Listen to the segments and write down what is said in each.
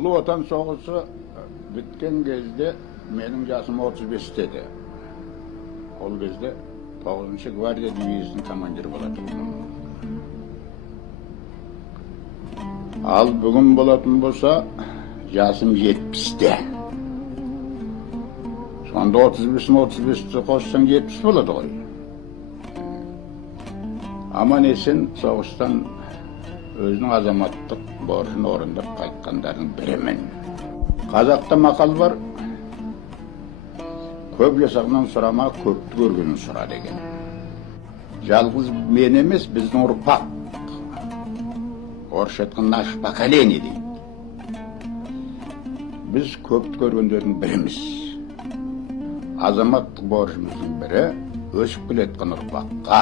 Ulu Vatan Soğusu bitken gezde benim yaşım 35 dedi. Ol gezde 9. Gvardiya Diviziyasının komandiri boladım. Al bugün bolatın bolsa yaşım 70'te. Sonda 35'te koşsan 70 boladı koy. Ama nesin soğuştan özünün azamatlık borcunu orundap qaytkanların birimin. Kazakta makal var, köp yasağından sorama, köptü görgünün sora degen. Жалғыз мен емес, біздің ұрпақ. Орысша айтқанда наш поколение дейді. Біз көпті көргендердің біріміз. Азаматтық борышымыздың бірі өсіп келеткен ұрпаққа.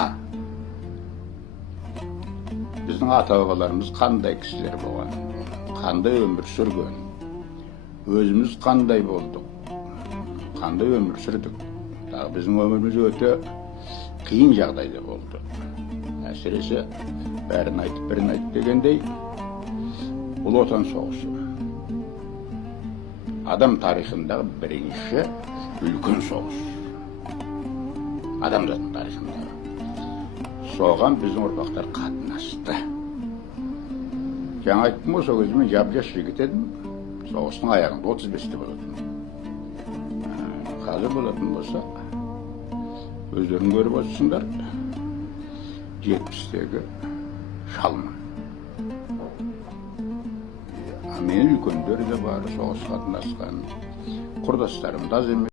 Біздің ата-бабаларымыз қандай кісілер болған, қандай өмір сүрген, өзіміз қандай болдық, қандай өмір сүрдік. Біздің өміріміз өте қиын жағдайда болды. Әсіресе бәрін айтып дегендей, Ұлы Отан соғысы адам тарихындағы бірінші үлкен соғыс. Адамзаттың тарихындағы. Соған біздің ұрпақтар қатынасты. Жаңа айттым ғой, сол кезде мен жап-жас жігіт едім. Соғыстың аяғында 35-те болатын. Қазір болатын болса, өздерің көріп отырсыңдар, 70-тегі шалмын. Менің үлкендер де бар, соғыс қатынасқан. Құрдастарым да аз емес.